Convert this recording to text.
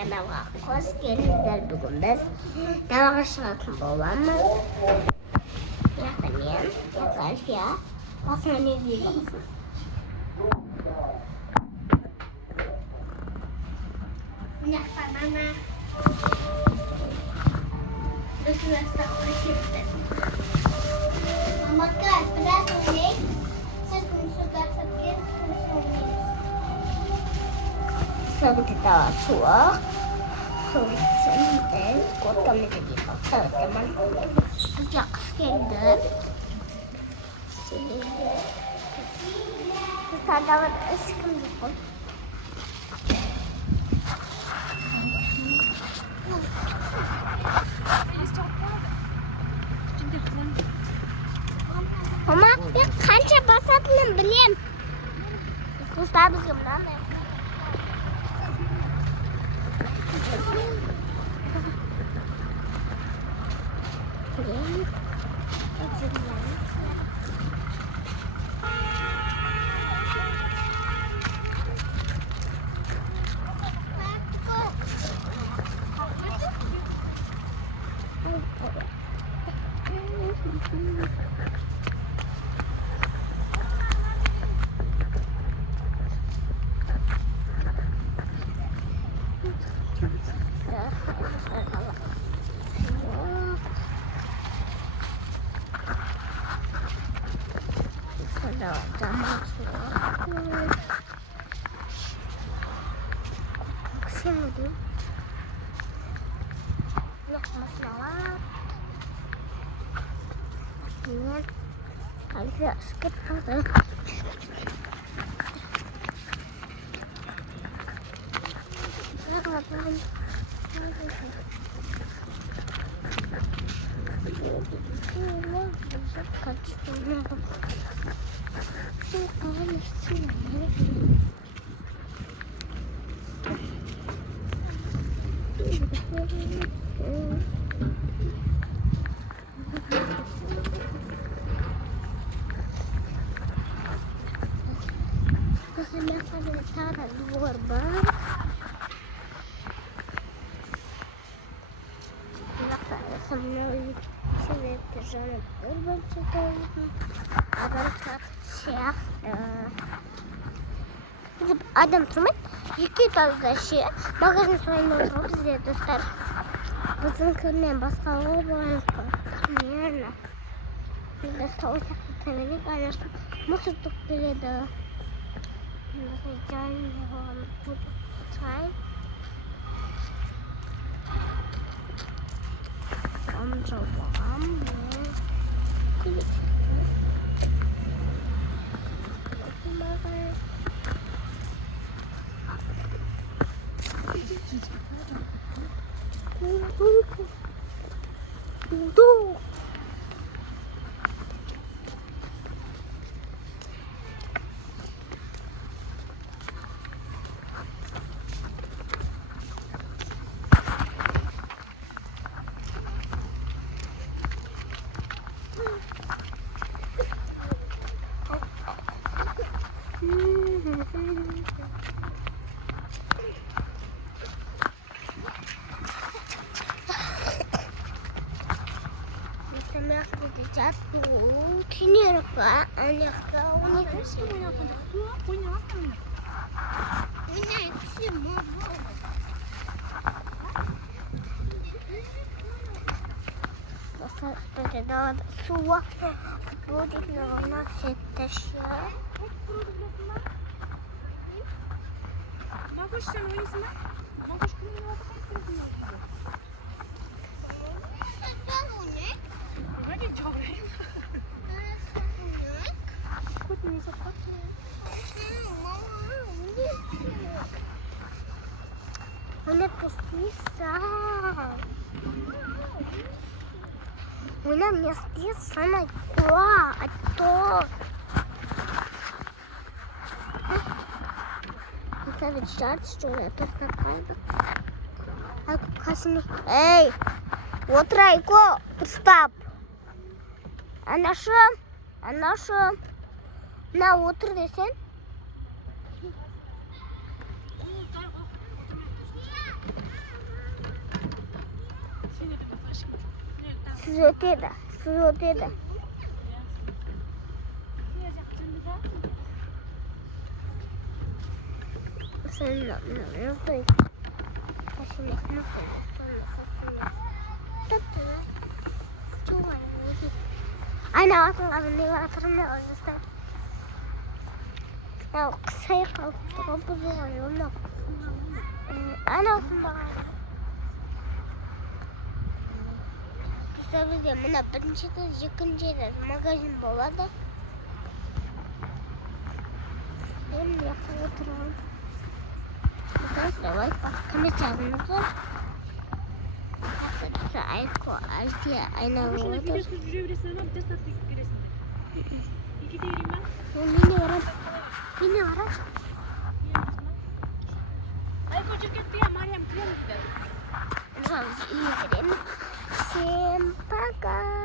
каналға қош келдіңіздер. Бүгін біз далаға шығатын боламыз. Яқта мен, яқта Альфия. Басына не дейді? Яқта мама. Біз далаға келдік. Мамака, біраз ойнайық. Сіз сюда сәткен, сіз ойнайық. Kita suah, sentes, kota menjadi kota teman. Sejak skater, sini, kita dapat es krim pun. Mama, ben kanca basatını bileyim. Mustafa bizimden de. Максим, lokmasına var. Нет, Альфия скипала. Двор бар. Со мной человек жанет урбанчиком, адам тұрмайды. Жеке таздашы магазин соймыз ғой бізде достар. Біздің күннен басқа ғой болайық. Примерно. Бізде стол сияқты тәмелік аяшты мұсыртық келеді. Бізде жайын бұд чай. Amca babam ve Тренировка, Анечка, у них красиво. Надо суа будет на все тащать. Могу что не снимать? Могу что не Она постисала. Она мне списана. А то. Это ведь жать, что ли? Тут нормально. А касами. Эй! Вот Райко, стоп! А наша на утро десен? Siz ötede. Siz ötede. Sen nasıl? Kaşını nasıl? Tatlı. Çok iyi. Aynen aslında ne var hatırlamıyor musun? Ya kısayı kalktırıp buzuyorum. Aynen aslında. Biz mana birinchi ikkinchi magazin bo'ladi. Men yoqqa o'tiraman. Давай камерamizni. Bitta Alfiya aylanib Gidiyorsun, yürüyebilirsin ama bir de sattık giresin. İki de yürüyeyim ben. Beni ara. Ay çocuk gitti ya Meryem kıyam işte. Всем пока.